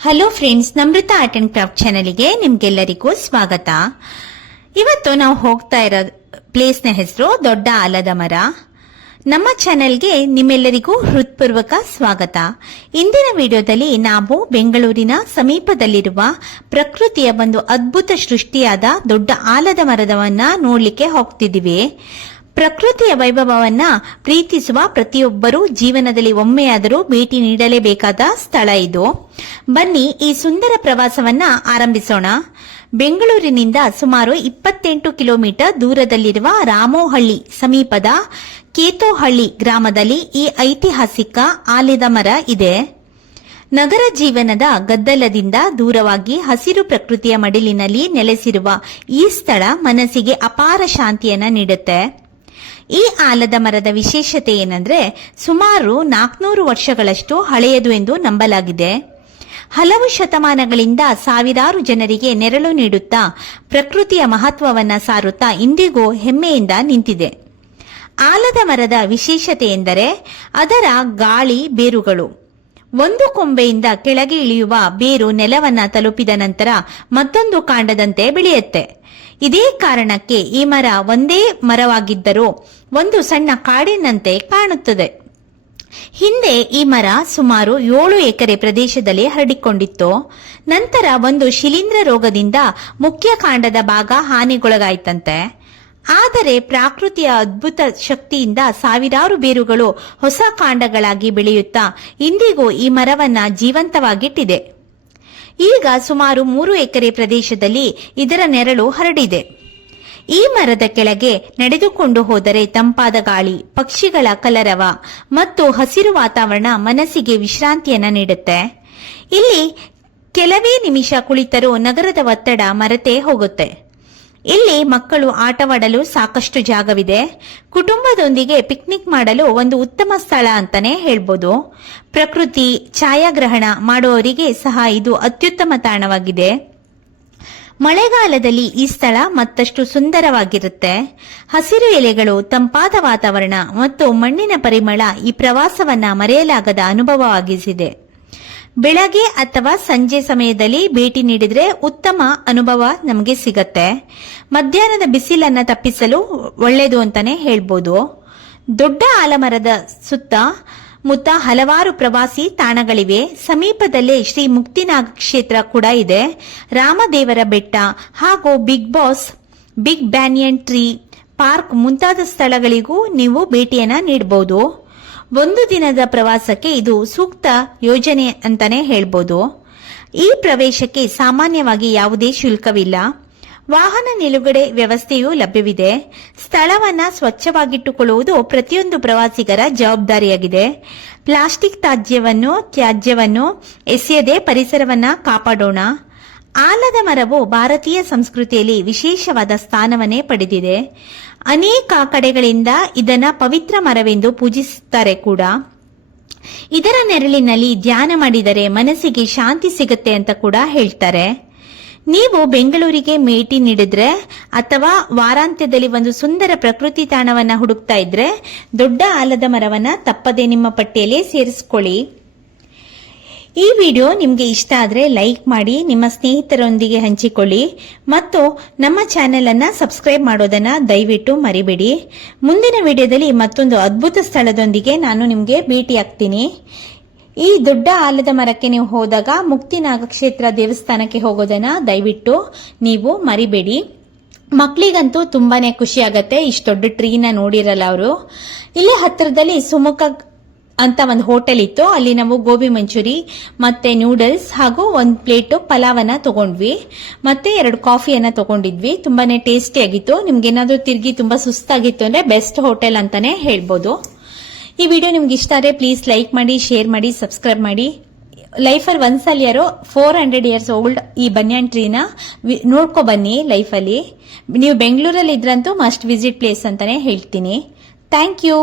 Hello friends, Namrata art and craft ಚಾನೆಲ್ಗೆ ನಿಮ್ಗೆಲ್ಲರಿಗೂ ಸ್ವಾಗತ. ಇವತ್ತು ನಾವು ಹೋಗ್ತಾ ಇರೋ ಪ್ಲೇಸ್ನ ಹೆಸರು ದೊಡ್ಡ ಆಲದ ಮರ. ನಮ್ಮ ಚಾನೆಲ್ಗೆ ನಿಮ್ಮೆಲ್ಲರಿಗೂ ಹೃತ್ಪೂರ್ವಕ ಸ್ವಾಗತ. ಇಂದಿನ ವಿಡಿಯೋದಲ್ಲಿ ನಾವು ಬೆಂಗಳೂರಿನ ಸಮೀಪದಲ್ಲಿರುವ ಪ್ರಕೃತಿಯ ಒಂದು ಅದ್ಭುತ ಸೃಷ್ಟಿಯಾದ ದೊಡ್ಡ ಆಲದ ಮರದವನ್ನ ನೋಡ್ಲಿಕ್ಕೆ ಹೋಗ್ತಿದ್ದೀವಿ. ಪ್ರಕೃತಿಯ ವೈಭವವನ್ನ ಪ್ರೀತಿಸುವ ಪ್ರತಿಯೊಬ್ಬರೂ ಜೀವನದಲ್ಲಿ ಒಮ್ಮೆಯಾದರೂ ಭೇಟಿ ನೀಡಲೇಬೇಕಾದ ಸ್ಥಳ ಇದು. ಬನ್ನಿ ಈ ಸುಂದರ ಪ್ರವಾಸವನ್ನ ಆರಂಭಿಸೋಣ. ಬೆಂಗಳೂರಿನಿಂದ ಸುಮಾರು 28 ಕಿಲೋಮೀಟರ್ ದೂರದಲ್ಲಿರುವ ರಾಮೋಹಳ್ಳಿ ಸಮೀಪದ ಕೇತೋಹಳ್ಳಿ ಗ್ರಾಮದಲ್ಲಿ ಈ ಐತಿಹಾಸಿಕ ಆಲದ ಮರ ಇದೆ. ನಗರ ಜೀವನದ ಗದ್ದಲದಿಂದ ದೂರವಾಗಿ ಹಸಿರು ಪ್ರಕೃತಿಯ ಮಡಿಲಿನಲ್ಲಿ ನೆಲೆಸಿರುವ ಈ ಸ್ಥಳ ಮನಸ್ಸಿಗೆ ಅಪಾರ ಶಾಂತಿಯನ್ನ ನೀಡುತ್ತೆ. ಈ ಆಲದ ಮರದ ವಿಶೇಷತೆ ಏನಂದ್ರೆ ಸುಮಾರು 400 ವರ್ಷಗಳಷ್ಟು ಹಳೆಯದು ಎಂದು ನಂಬಲಾಗಿದೆ. ಹಲವು ಶತಮಾನಗಳಿಂದ ಸಾವಿರಾರು ಜನರಿಗೆ ನೆರಳು ನೀಡುತ್ತಾ ಪ್ರಕೃತಿಯ ಮಹತ್ವವನ್ನ ಸಾರುತ್ತಾ ಇಂದಿಗೂ ಹೆಮ್ಮೆಯಿಂದ ನಿಂತಿದೆ. ಆಲದ ಮರದ ವಿಶೇಷತೆ ಎಂದರೆ ಅದರ ಗಾಳಿ ಬೇರುಗಳು. ಒಂದು ಕೊಂಬೆಯಿಂದ ಕೆಳಗೆ ಇಳಿಯುವ ಬೇರು ನೆಲವನ್ನ ತಲುಪಿದ ನಂತರ ಮತ್ತೊಂದು ಕಾಂಡದಂತೆ ಬೆಳೆಯುತ್ತೆ. ಇದೇ ಕಾರಣಕ್ಕೆ ಈ ಮರ ಒಂದೇ ಮರವಾಗಿದ್ದರೂ ಒಂದು ಸಣ್ಣ ಕಾಡಿನಂತೆ ಕಾಣುತ್ತದೆ. ಹಿಂದೆ ಈ ಮರ ಸುಮಾರು 7 ಎಕರೆ ಪ್ರದೇಶದಲ್ಲಿ ಹರಡಿಕೊಂಡಿತ್ತು. ನಂತರ ಒಂದು ಶಿಲೀಂಧ್ರ ರೋಗದಿಂದ ಮುಖ್ಯ ಕಾಂಡದ ಭಾಗ ಹಾನಿಗೊಳಗಾಯಿತಂತೆ. ಆದರೆ ಪ್ರಕೃತಿಯ ಅದ್ಭುತ ಶಕ್ತಿಯಿಂದ ಸಾವಿರಾರು ಬೇರುಗಳು ಹೊಸ ಕಾಂಡಗಳಾಗಿ ಬೆಳೆಯುತ್ತಾ ಇಂದಿಗೂ ಈ ಮರವನ್ನ ಜೀವಂತವಾಗಿಟ್ಟಿದೆ. ಈಗ ಸುಮಾರು 3 ಎಕರೆ ಪ್ರದೇಶದಲ್ಲಿ ಇದರ ನೆರಳು ಹರಡಿದೆ. ಈ ಮರದ ಕೆಳಗೆ ನಡೆದುಕೊಂಡು ಹೋದರೆ ತಂಪಾದ ಗಾಳಿ, ಪಕ್ಷಿಗಳ ಕಲರವ ಮತ್ತು ಹಸಿರು ವಾತಾವರಣ ಮನಸ್ಸಿಗೆ ವಿಶ್ರಾಂತಿಯನ್ನ ನೀಡುತ್ತೆ. ಇಲ್ಲಿ ಕೆಲವೇ ನಿಮಿಷ ಕುಳಿತರೂ ನಗರದ ಒತ್ತಡ ಮರೆತೇ ಹೋಗುತ್ತೆ. ಇಲ್ಲಿ ಮಕ್ಕಳು ಆಟವಾಡಲು ಸಾಕಷ್ಟು ಜಾಗವಿದೆ. ಕುಟುಂಬದೊಂದಿಗೆ ಪಿಕ್ನಿಕ್ ಮಾಡಲು ಒಂದು ಉತ್ತಮ ಸ್ಥಳ ಅಂತಾನೆ ಹೇಳ್ಬೋದು. ಪ್ರಕೃತಿ ಛಾಯಾಗ್ರಹಣ ಮಾಡುವವರಿಗೆ ಸಹ ಇದು ಅತ್ಯುತ್ತಮ ತಾಣವಾಗಿದೆ. ಮಳೆಗಾಲದಲ್ಲಿ ಈ ಸ್ಥಳ ಮತ್ತಷ್ಟು ಸುಂದರವಾಗಿರುತ್ತೆ. ಹಸಿರು ಎಲೆಗಳು, ತಂಪಾದ ವಾತಾವರಣ ಮತ್ತು ಮಣ್ಣಿನ ಪರಿಮಳ ಈ ಪ್ರವಾಸವನ್ನ ಮರೆಯಲಾಗದ ಅನುಭವವಾಗಿಸಿದೆ. ಬೆಳಗ್ಗೆ ಅಥವಾ ಸಂಜೆ ಸಮಯದಲ್ಲಿ ಭೇಟಿ ನೀಡಿದ್ರೆ ಉತ್ತಮ ಅನುಭವ ನಮಗೆ ಸಿಗತ್ತೆ. ಮಧ್ಯಾಹ್ನದ ಬಿಸಿಲನ್ನ ತಪ್ಪಿಸಲು ಒಳ್ಳೆಯದು ಅಂತಾನೆ ಹೇಳ್ಬೋದು. ದೊಡ್ಡ ಆಲಮರದ ಸುತ್ತ ಮುತ್ತ ಹಲವಾರು ಪ್ರವಾಸಿ ತಾಣಗಳಿವೆ. ಸಮೀಪದಲ್ಲೇ ಶ್ರೀ ಮುಕ್ತಿನಾಗ ಕ್ಷೇತ್ರ ಕೂಡ ಇದೆ. ರಾಮದೇವರ ಬೆಟ್ಟ ಹಾಗೂ ಬಿಗ್ ಬ್ಯಾನಿಯನ್ ಟ್ರೀ ಪಾರ್ಕ್ ಮುಂತಾದ ಸ್ಥಳಗಳಿಗೂ ನೀವು ಭೇಟಿಯನ್ನ ನೀಡಬಹುದು. ಒಂದು ದಿನದ ಪ್ರವಾಸಕ್ಕೆ ಇದು ಸೂಕ್ತ ಯೋಜನೆ ಅಂತಾನೆ ಹೇಳ್ಬೋದು. ಈ ಪ್ರವೇಶಕ್ಕೆ ಸಾಮಾನ್ಯವಾಗಿ ಯಾವುದೇ ಶುಲ್ಕವಿಲ್ಲ. ವಾಹನ ನಿಲುಗಡೆ ವ್ಯವಸ್ಥೆಯೂ ಲಭ್ಯವಿದೆ. ಸ್ಥಳವನ್ನ ಸ್ವಚ್ಛವಾಗಿಟ್ಟುಕೊಳ್ಳುವುದು ಪ್ರತಿಯೊಂದು ಪ್ರವಾಸಿಗರ ಜವಾಬ್ದಾರಿಯಾಗಿದೆ. ಪ್ಲಾಸ್ಟಿಕ್ ತ್ಯಾಜ್ಯವನ್ನು ಎಸೆಯದೆ ಪರಿಸರವನ್ನ ಕಾಪಾಡೋಣ. ಆಲದ ಮರವು ಭಾರತೀಯ ಸಂಸ್ಕೃತಿಯಲ್ಲಿ ವಿಶೇಷವಾದ ಸ್ಥಾನವನ್ನೇ ಪಡೆದಿದೆ. ಅನೇಕ ಕಡೆಗಳಿಂದ ಇದನ್ನ ಪವಿತ್ರ ಮರವೆಂದು ಪೂಜಿಸುತ್ತಾರೆ ಕೂಡ. ಇದರ ನೆರಳಿನಲ್ಲಿ ಧ್ಯಾನ ಮಾಡಿದರೆ ಮನಸ್ಸಿಗೆ ಶಾಂತಿ ಸಿಗುತ್ತೆ ಅಂತ ಕೂಡ ಹೇಳ್ತಾರೆ. ನೀವು ಬೆಂಗಳೂರಿಗೆ ಭೇಟಿ ನೀಡಿದ್ರೆ ಅಥವಾ ವಾರಾಂತ್ಯದಲ್ಲಿ ಒಂದು ಸುಂದರ ಪ್ರಕೃತಿ ತಾಣವನ್ನ ಹುಡುಕ್ತಾ ಇದ್ರೆ ದೊಡ್ಡ ಆಲದ ಮರವನ್ನ ತಪ್ಪದೆ ನಿಮ್ಮ ಪಟ್ಟಿಯಲ್ಲಿ ಸೇರಿಸಿಕೊಳ್ಳಿ. ಈ ವಿಡಿಯೋ ನಿಮಗೆ ಇಷ್ಟ ಆದ್ರೆ ಲೈಕ್ ಮಾಡಿ, ನಿಮ್ಮ ಸ್ನೇಹಿತರೊಂದಿಗೆ ಹಂಚಿಕೊಳ್ಳಿ ಮತ್ತು ನಮ್ಮ ಚಾನೆಲ್ ಅನ್ನ ಸಬ್ಸ್ಕ್ರೈಬ್ ಮಾಡೋದನ್ನ ದಯವಿಟ್ಟು ಮರಿಬೇಡಿ. ಮುಂದಿನ ವಿಡಿಯೋದಲ್ಲಿ ಮತ್ತೊಂದು ಅದ್ಭುತ ಸ್ಥಳದೊಂದಿಗೆ ನಾನು ನಿಮಗೆ ಭೇಟಿಯಾಗ್ತೀನಿ. ಈ ದೊಡ್ಡ ಆಲದ ಮರಕ್ಕೆ ನೀವು ಹೋದಾಗ ಮುಕ್ತಿನಾಗ ಕ್ಷೇತ್ರ ದೇವಸ್ಥಾನಕ್ಕೆ ಹೋಗೋದನ್ನ ದಯವಿಟ್ಟು ನೀವು ಮರಿಬೇಡಿ. ಮಕ್ಕಳಿಗಂತೂ ತುಂಬಾನೇ ಖುಷಿ ಆಗತ್ತೆ. ಇಷ್ಟು ದೊಡ್ಡ ಟ್ರೀನ ನೋಡಿರಲ್ಲ ಅವರು. ಇಲ್ಲಿ ಹತ್ತಿರದಲ್ಲಿ ಸುಮುಖ ಅಂತ ಒಂದು ಹೋಟೆಲ್ ಇತ್ತು. ಅಲ್ಲಿ ನಾವು ಗೋಬಿ ಮಂಚೂರಿ ಮತ್ತೆ ನೂಡಲ್ಸ್ ಹಾಗೂ ಒಂದು ಪ್ಲೇಟ್ ಪಲಾವನ್ನ ತಗೊಂಡ್ವಿ. ಮತ್ತೆ 2 ಕಾಫಿಯನ್ನ ತಗೊಂಡಿದ್ವಿ. ತುಂಬಾನೇ ಟೇಸ್ಟಿ ಆಗಿತ್ತು. ನಿಮ್ಗೇನಾದ್ರೂ ತಿರ್ಗಿ ತುಂಬಾ ಸುಸ್ತಾಗಿತ್ತು ಅಂದ್ರೆ ಬೆಸ್ಟ್ ಹೋಟೆಲ್ ಅಂತಾನೆ ಹೇಳ್ಬೋದು. ಈ ವಿಡಿಯೋ ನಿಮ್ಗೆ ಇಷ್ಟ ಆದರೆ ಪ್ಲೀಸ್ ಲೈಕ್ ಮಾಡಿ, ಶೇರ್ ಮಾಡಿ, ಸಬ್ಸ್ಕ್ರೈಬ್ ಮಾಡಿ. ಲೈಫಲ್ಲಿ ಒಂದ್ಸಲ ಯಾರೋ 400 ಇಯರ್ಸ್ ಓಲ್ಡ್ ಈ ಬನ್ಯಾನ್ ಟ್ರೀನ ನೋಡ್ಕೊ ಬನ್ನಿ. ಲೈಫಲ್ಲಿ ನೀವು ಬೆಂಗಳೂರಲ್ಲಿ ಇದ್ರಂತೂ ಮಸ್ಟ್ ವಿಸಿಟ್ ಪ್ಲೇಸ್ ಅಂತಾನೆ ಹೇಳ್ತೀನಿ. Thank you.